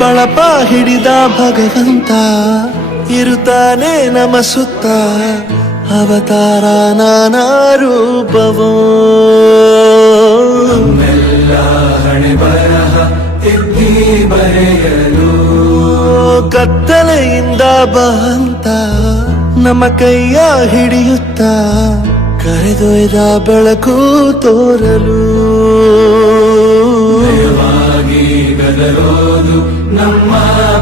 ಬಳಪ ಹಿಡಿದ ಭಗವಂತ ಇರುತ್ತಾನೆ ನಮ ಸುತ್ತ ಅವತಾರ ನಾನಾ ರೂಪವೋ ನಮ್ಮೆಲ್ಲ ಹಣೆ ಬರಹ ತಿದ್ದಿ ಬರೆಯಲು ಕತ್ತಲೆಯಿಂದ ಬಂತ ನಮ್ಮ ಕೈಯ ಹಿಡಿಯುತ್ತ ಕರೆದೊಯ್ದ ಬೆಳಕು ತೋರಲು ಭಯವಾಗಿ ಗದರೋದು ನಮ್ಮ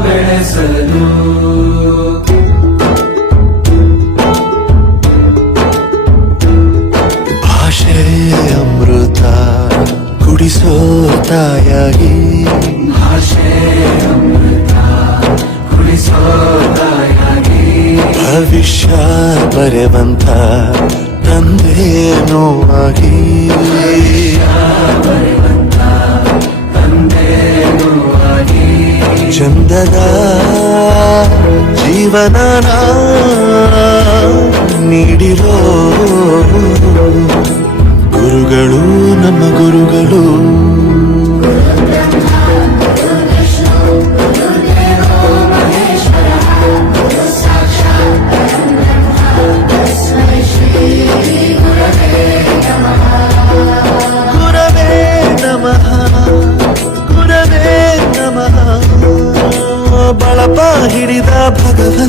ಬೆಳೆಸಲು ಭಾಷೆ ಅಮೃತ ಕುಡಿಸೋ ತಾಯಾಗಿ ಭಾಷೆ ಅಮೃತ ಕುಡಿಸೋ ತಾಯಾಗಿ ಭವಿಷ್ಯ ಬರೆವಂತ ತಂದೇನೋ ಆಗಿ ತಂದೇನೂ ಆಗಿ ಚಂದದ ಜೀವನ ನೀಡಿರೋ